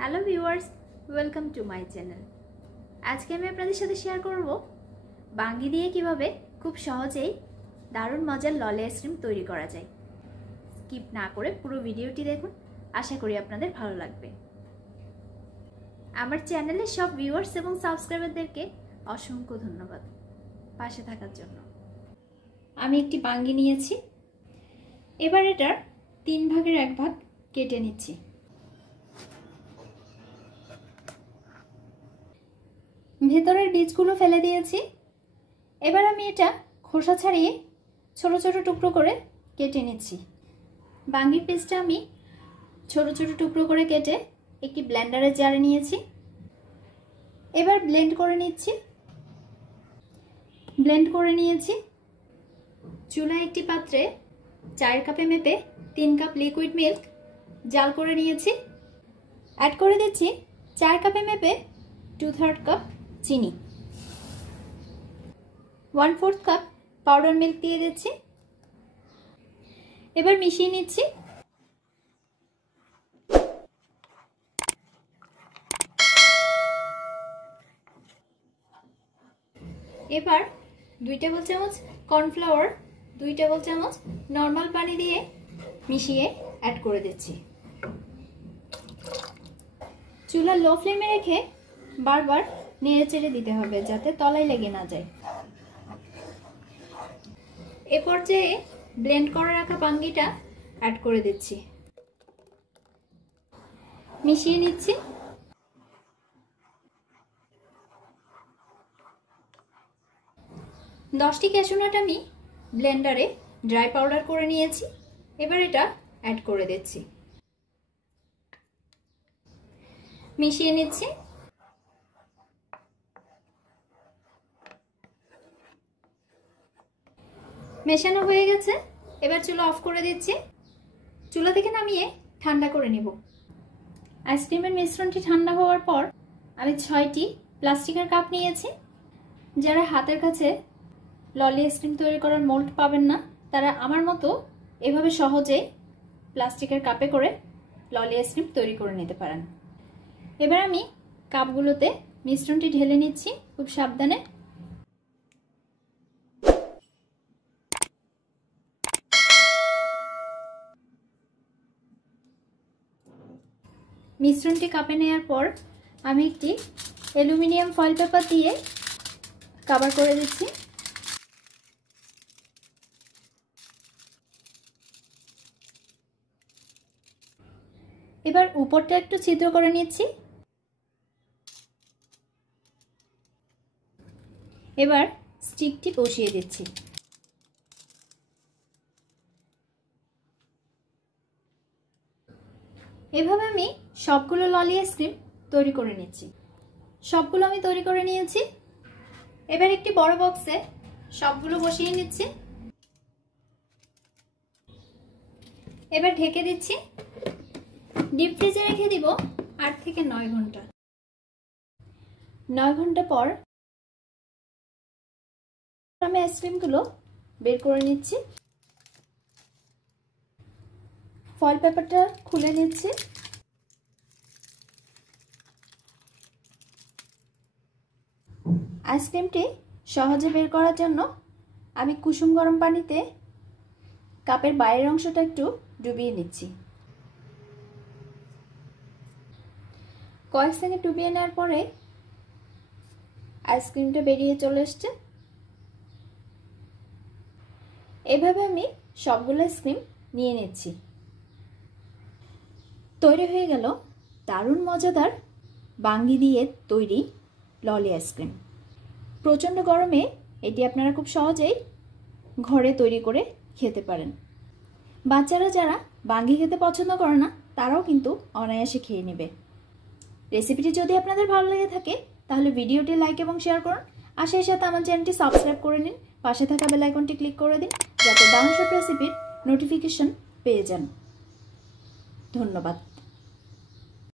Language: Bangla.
Hello viewers, welcome to my channel. আজকে আমি আপনাদের সাথে শেয়ার করব বাঙ্গি দিয়ে কিভাবে খুব সহজেই দারুণ মজার ললি আইসক্রিম তৈরি করা যায়। স্কিপ না করে পুরো ভিডিওটি দেখুন, আশা করি আপনাদের ভালো লাগবে। আমার চ্যানেলের সব ভিউয়ার্স এবং সাবস্ক্রাইবারদেরকে অসংখ্য ধন্যবাদ পাশে থাকার জন্য। আমি একটি বাঙ্গি নিয়েছি, এবার এটার 3 ভাগের 1 ভাগ কেটে নিচ্ছি। ভেতরের বীজগুলো ফেলে দিয়েছি। এবার আমি এটা খোসা ছাড়িয়ে ছোট ছোট টুকরো করে কেটে নিচ্ছি। বাঙ্গির পিসটা আমি ছোট ছোট টুকরো করে কেটে একটি ব্লেন্ডারের জারে নিয়েছি। এবার ব্লেন্ড করে নিচ্ছি। ব্লেন্ড করে নিয়েছি। চুলায় একটি পাত্রে 4 কাপে মেপে 3 কাপ লিকুইড মিল্ক জাল করে নিয়েছি। অ্যাড করে দিচ্ছি 4 কাপে মেপে 2/3 কাপ চিনি, 1/4 কাপ পাউডার মিল্ক দিয়ে দিচ্ছি। এবার মিশিয়ে নিচ্ছি। এবার 2 টেবিল চামচ কর্নফ্লাওয়ার, 2 টেবিল চামচ নর্মাল পানি দিয়ে মিশিয়ে অ্যাড করে দিচ্ছি। চুলা লো ফ্লেমে রেখে বারবার নেড়েচেড়ে দিতে হবে যাতে তলায় লেগে না যায়। এ পর্যায়ে ব্লেন্ড করে রাখা বাঙ্গিটা অ্যাড করে দিচ্ছি, মিশিয়ে নিচ্ছি। দশটি ক্যাশু নাট আমি ব্লেন্ডারে ড্রাই পাউডার করে নিয়েছি। এবার এটা অ্যাড করে দিচ্ছি, মিশিয়ে নিচ্ছি। মেশানো হয়ে গেছে। এবার চুলা অফ করে দিচ্ছি। চুলা থেকে নামিয়ে ঠান্ডা করে নিব। আইসক্রিমের মিশ্রণটি ঠান্ডা হওয়ার পর আমি 6টি প্লাস্টিকের কাপ নিয়েছি। যারা হাতের কাছে ললি আইসক্রিম তৈরি করার মোল্ড পাবেন না, তারা আমার মতো এভাবে সহজেই প্লাস্টিকের কাপে করে ললি আইসক্রিম তৈরি করে নিতে পারেন। এবার আমি কাপগুলোতে মিশ্রণটি ঢেলে নিচ্ছি খুব সাবধানে। মিশ্রণটি কাপে নেওয়ার পর আমি একটি অ্যালুমিনিয়াম ফয়েল পেপার দিয়ে কভার করে দিচ্ছি। এবার উপরটা একটু ছিদ্র করে নিচ্ছি। এবার স্টিকটি বসিয়ে দিচ্ছি। এভাবে আমি সবগুলো ললি আইসক্রিম তৈরি করে নিচ্ছি। সবগুলো আমি তৈরি করে নিয়েছি। এবার একটি বড় বক্সে সবগুলো বসিয়ে নিচ্ছি। এবার ঢেকে দিচ্ছি। ডিপ ফ্রিজে রেখে দিব 8 থেকে 9 ঘন্টা। 9 ঘন্টা পর আমি আইসক্রিমগুলো বের করে নিচ্ছি। ফয়েল পেপারটা খুলে নিচ্ছি। আইসক্রিমটি সহজে বের করার জন্য আমি কুসুম গরম পানিতে কাপের বাইরের অংশটা একটু ডুবিয়ে নিচ্ছি। কয়েক সেকেন্ড ডুবিয়ে নেওয়ার পরে আইসক্রিমটা বেরিয়ে চলে এসছে। এভাবে আমি সবগুলো আইসক্রিম নিয়ে নিচ্ছি। তৈরি হয়ে গেল দারুণ মজাদার বাঙ্গি দিয়ে তৈরি ললি আইসক্রিম। প্রচণ্ড গরমে এটি আপনারা খুব সহজেই ঘরে তৈরি করে খেতে পারেন। বাচ্চারা যারা বাঙ্গি খেতে পছন্দ করে না, তারাও কিন্তু অনায়াসে খেয়ে নেবে। রেসিপিটি যদি আপনাদের ভালো লেগে থাকে তাহলে ভিডিওটি লাইক এবং শেয়ার করুন। আর সেই সাথে আমার চ্যানেলটি সাবস্ক্রাইব করে নিন। পাশে থাকা বেল আইকনটি ক্লিক করে দিন যাতে দারুণ সব রেসিপির নোটিফিকেশন পেয়ে যান। ধন্যবাদ।